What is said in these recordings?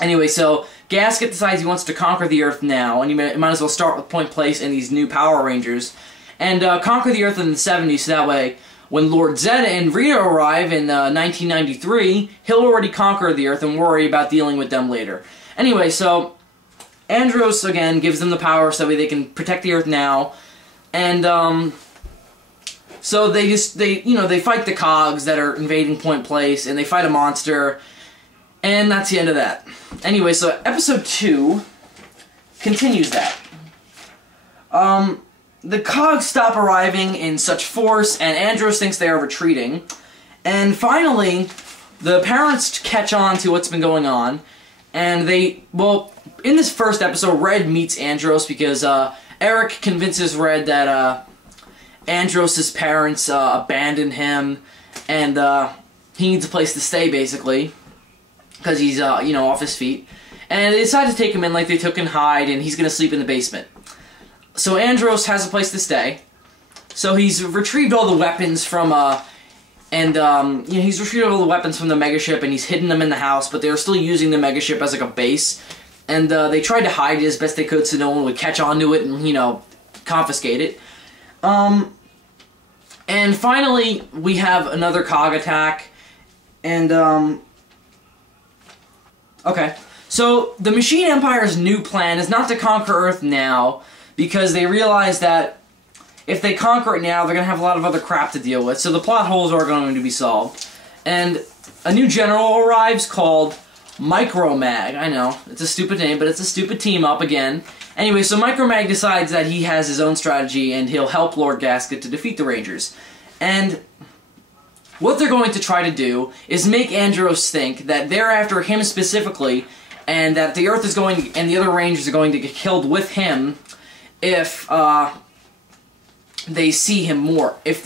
Anyway, so Gasket decides he wants to conquer the Earth now, and he might as well start with Point Place and these new Power Rangers, and conquer the Earth in the 70s, so that way, when Lord Zedd and Rita arrive in 1993, he'll already conquer the Earth and worry about dealing with them later. Anyway, so Andros, again, gives them the power so that way they can protect the Earth now, and, so they fight the Cogs that are invading Point Place, and they fight a monster, and that's the end of that. Anyway, so episode 2 continues that. The Cogs stop arriving in such force, and Andros thinks they are retreating. And finally, the parents catch on to what's been going on, and in this first episode, Red meets Andros because Eric convinces Red that Andros' parents abandoned him, and he needs a place to stay, basically, because he's, off his feet. And they decide to take him in like they took in Hyde, and he's going to sleep in the basement. So Andros has a place to stay. So he's retrieved all the weapons from, he's retrieved all the weapons from the megaship, and he's hidden them in the house, but they're still using the megaship as like a base. And they tried to hide it as best they could so no one would catch on to it and, confiscate it. And finally, we have another Cog attack, and, okay. So, the Machine Empire's new plan is not to conquer Earth now, because they realize that if they conquer it now, they're going to have a lot of other crap to deal with, so the plot holes are going to be solved. And a new general arrives called Micromag. I know, it's a stupid name, but it's a stupid team-up again. Anyway, so Micromag decides that he has his own strategy, and he'll help Lord Gasket to defeat the Rangers. And what they're going to try to do is make Andros think that they're after him specifically, and that the Earth is going, and the other Rangers are going to get killed with him if they see him more. If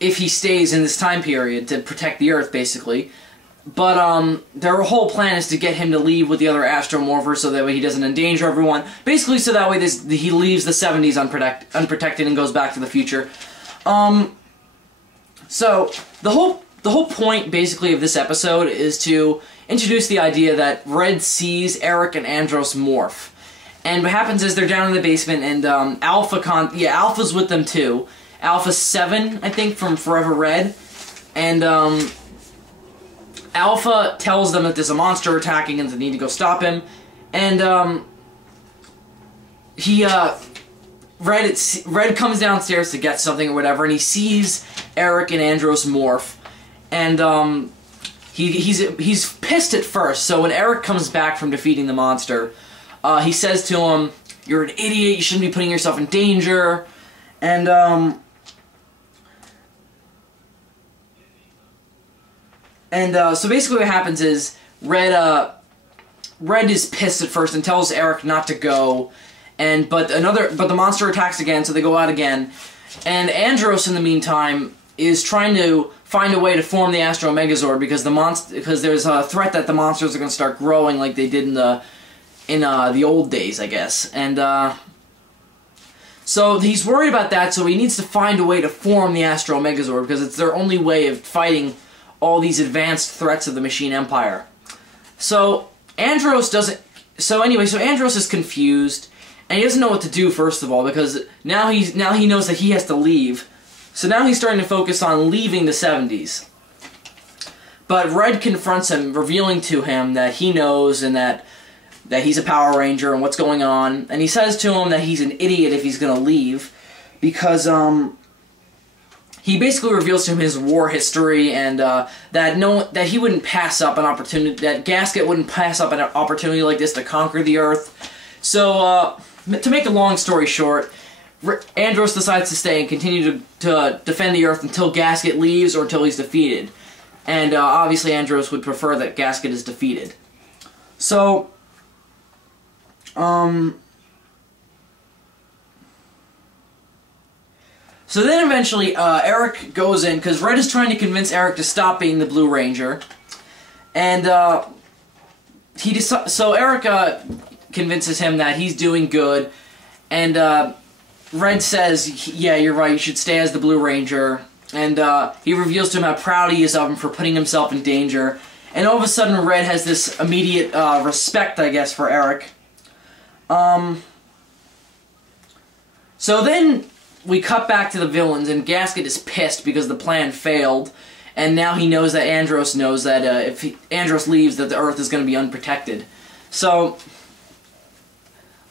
he stays in this time period to protect the Earth, basically. But their whole plan is to get him to leave with the other Astromorphers so that way he doesn't endanger everyone. Basically, so that way he leaves the 70s unprotected and goes back to the future. So the whole point, basically, of this episode is to introduce the idea that Red sees Eric and Andros morph. And what happens is they're down in the basement, and Alpha's with them too. Alpha's 7, I think, from Forever Red. And Alpha tells them that there's a monster attacking and they need to go stop him. And Red comes downstairs to get something or whatever, and he sees Eric and Andros morph. And he's pissed at first, so when Eric comes back from defeating the monster, he says to him, "You're an idiot, you shouldn't be putting yourself in danger." And so basically what happens is Red is pissed at first and tells Eric not to go, but the monster attacks again, so they go out again. And Andros, in the meantime, is trying to find a way to form the Astro Megazord because there's a threat that the monsters are going to start growing like they did in the old days, I guess. And so he's worried about that, so he needs to find a way to form the Astro Megazord because it's their only way of fighting all these advanced threats of the Machine Empire. So Andros is confused, and he doesn't know what to do, first of all, because now he knows that he has to leave. So now he's starting to focus on leaving the 70s. But Red confronts him, revealing to him that he knows and that he's a Power Ranger and what's going on. And he says to him that he's an idiot if he's going to leave, because he basically reveals to him his war history and that he wouldn't pass up an opportunity, that Gasket wouldn't pass up an opportunity like this to conquer the Earth. So to make a long story short, Andros decides to stay and continue to defend the Earth until Gasket leaves or until he's defeated. And obviously Andros would prefer that Gasket is defeated. So, so then eventually Eric goes in, because Red is trying to convince Eric to stop being the Blue Ranger. And so Eric convinces him that he's doing good, and Red says, yeah, you're right, you should stay as the Blue Ranger, and he reveals to him how proud he is of him for putting himself in danger, And all of a sudden, Red has this immediate respect, I guess, for Eric. So then we cut back to the villains, and Gasket is pissed because the plan failed, and now he knows that Andros knows that if Andros leaves, that the Earth is going to be unprotected. So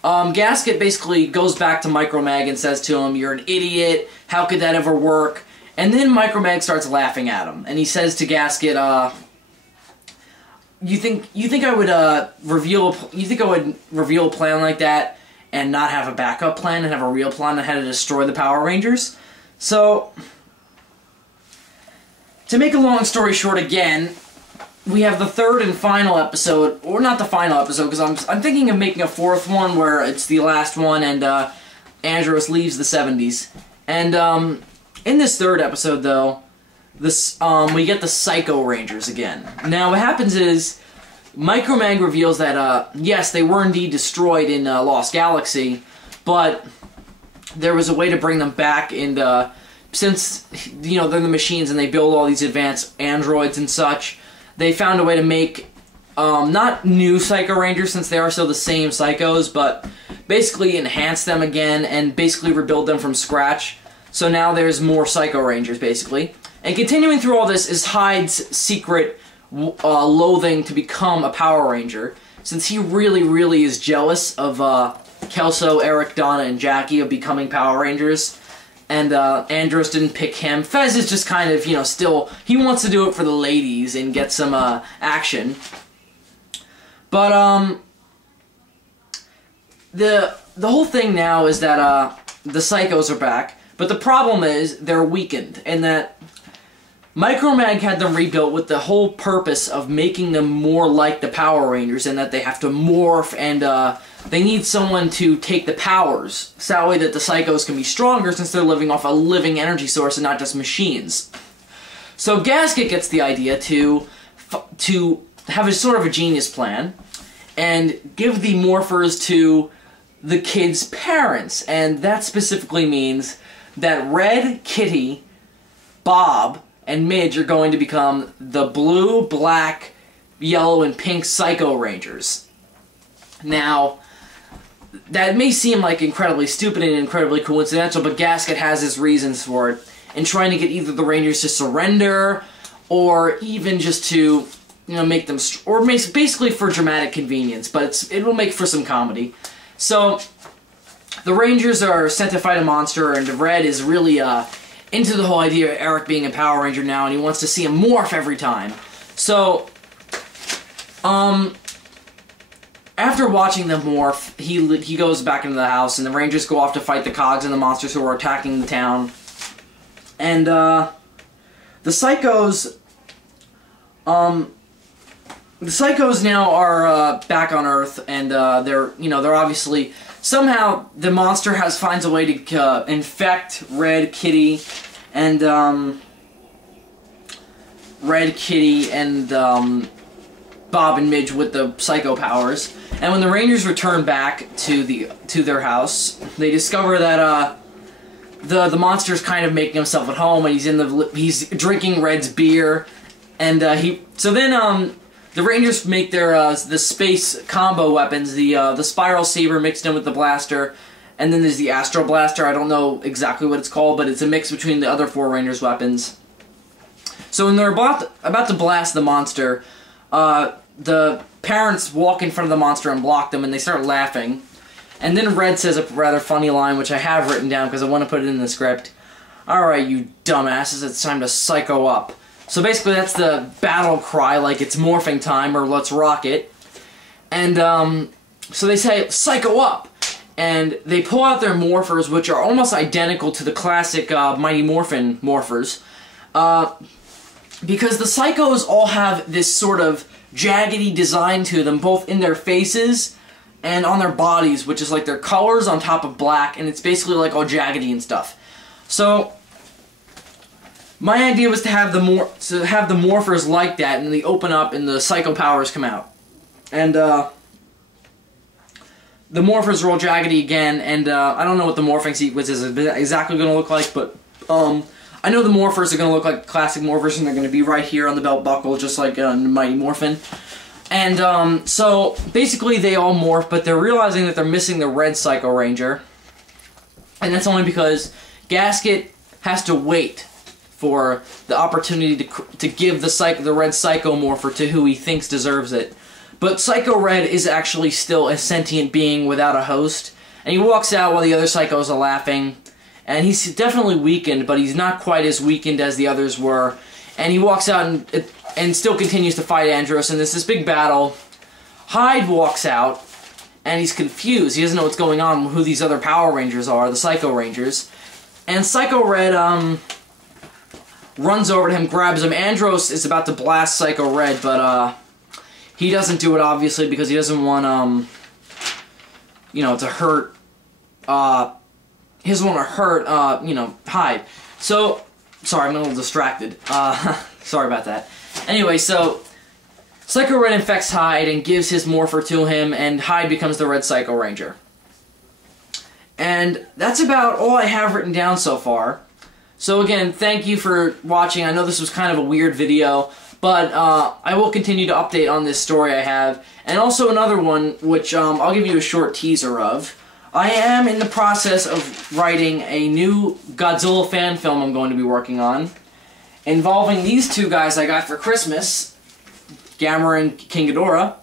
Gasket basically goes back to Micromag and says to him, "You're an idiot. How could that ever work?" And then Micromag starts laughing at him, and he says to Gasket, "You think I would reveal a plan like that and not have a backup plan and have a real plan on how to destroy the Power Rangers?" So, to make a long story short again, we have the third and final episode, or not the final episode, because I'm thinking of making a fourth one where it's the last one and Andros leaves the 70s. And in this third episode, though, we get the Psycho Rangers again. Now, what happens is Micromag reveals that, yes, they were indeed destroyed in Lost Galaxy, but there was a way to bring them back, and since, you know, they're the machines and they build all these advanced androids and such, they found a way to make, not new Psycho Rangers, since they are still the same Psychos, but basically enhance them again and basically rebuild them from scratch. So now there's more Psycho Rangers, basically. And continuing through all this is Hyde's secret loathing to become a Power Ranger, since he really, really is jealous of Kelso, Eric, Donna, and Jackie of becoming Power Rangers. And Andros didn't pick him. Fez is just kind of, you know, still, he wants to do it for the ladies and get some action. But the whole thing now is that the Psychos are back, but the problem is they're weakened, and that Micromag had them rebuilt with the whole purpose of making them more like the Power Rangers, and that they have to morph, and they need someone to take the powers, so that way that the Psychos can be stronger, since they're living off a living energy source and not just machines. So Gasket gets the idea to have a sort of a genius plan, and give the morphers to the kids' parents, and that specifically means that Red, Kitty, Bob, and Midge are going to become the blue, black, yellow, and pink Psycho Rangers. Now, that may seem like incredibly stupid and incredibly coincidental, but Gasket has his reasons for it, in trying to get either the Rangers to surrender, or even just to, you know, make them, or basically for dramatic convenience, but it will make for some comedy. So, the Rangers are sent to fight a monster, and Red is really, into the whole idea of Eric being a Power Ranger now, and he wants to see him morph every time. So, after watching them morph, he goes back into the house, and the Rangers go off to fight the Cogs and the monsters who are attacking the town. And, the Psychos now are, back on Earth, and, they're obviously, somehow the monster finds a way to, infect Red, Kitty, and, Bob and Midge with the Psycho powers. And when the Rangers return back to their house, they discover that, the monster's kind of making himself at home, and he's drinking Red's beer, and so then the Rangers make their the space combo weapons, the Spiral Saber mixed in with the blaster, and then there's the Astro Blaster. I don't know exactly what it's called, but it's a mix between the other four Rangers weapons. So when they're about to blast the monster, the parents walk in front of the monster and block them, and they start laughing. And then Red says a rather funny line, which I have written down because I want to put it in the script. "Alright, you dumbasses, it's time to psycho up." So basically that's the battle cry, like it's morphing time, or let's rock it. And so they say, "Psycho up!" And they pull out their morphers, which are almost identical to the classic Mighty Morphin morphers. Because the Psychos all have this sort of jaggedy design to them, both in their faces and on their bodies, which is like their colors on top of black, and it's basically like all jaggedy and stuff. So my idea was to have the morphers like that, and they open up and the Psycho powers come out. And the morphers are all jaggedy again, and I don't know what the morphing sequence is exactly going to look like, but I know the morphers are going to look like classic morphers, and they're going to be right here on the belt buckle, just like Mighty Morphin. And so basically they all morph, but they're realizing that they're missing the red Psycho Ranger. And that's only because Gasket has to wait for the opportunity to give the red Psycho Morpher to who he thinks deserves it. But Psycho Red is actually still a sentient being without a host. And he walks out while the other Psychos are laughing. And he's definitely weakened, but he's not quite as weakened as the others were. And he walks out and still continues to fight Andros, and there's this big battle. Hyde walks out, and he's confused. He doesn't know what's going on, who these other Power Rangers are, the Psycho Rangers. And Psycho Red runs over to him, grabs him. Andros is about to blast Psycho Red, but he doesn't do it, obviously, because he doesn't want, you know, to hurt, he doesn't want to hurt, you know, Hyde. So, sorry, I'm a little distracted. Sorry about that. Anyway, so Psycho Red infects Hyde and gives his morpher to him, and Hyde becomes the Red Psycho Ranger. And that's about all I have written down so far. So again, thank you for watching. I know this was kind of a weird video, but I will continue to update on this story I have. And also another one, which I'll give you a short teaser of. I am in the process of writing a new Godzilla fan film I'm going to be working on, involving these two guys I got for Christmas, Gamera and King Ghidorah.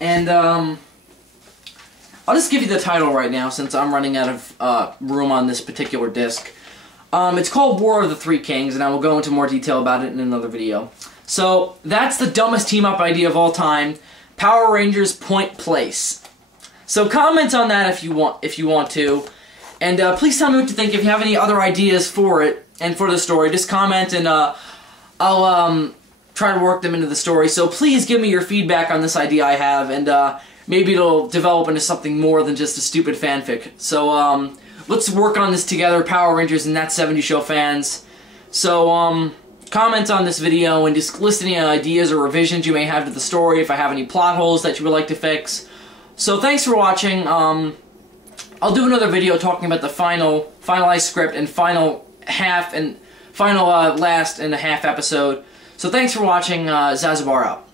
And I'll just give you the title right now since I'm running out of room on this particular disc. It's called War of the Three Kings, and I will go into more detail about it in another video. So that's the dumbest team-up idea of all time, Power Rangers Point Place. So comment on that if you want to, and please tell me what you think. If you have any other ideas for it and for the story, just comment, and I'll try to work them into the story. So please give me your feedback on this idea I have, and maybe it'll develop into something more than just a stupid fanfic. So let's work on this together, Power Rangers and That 70s Show fans. So comment on this video and just list any ideas or revisions you may have to the story, if I have any plot holes that you would like to fix. So thanks for watching. I'll do another video talking about the finalized script and final last and a half episode. So thanks for watching. Zazubaar out.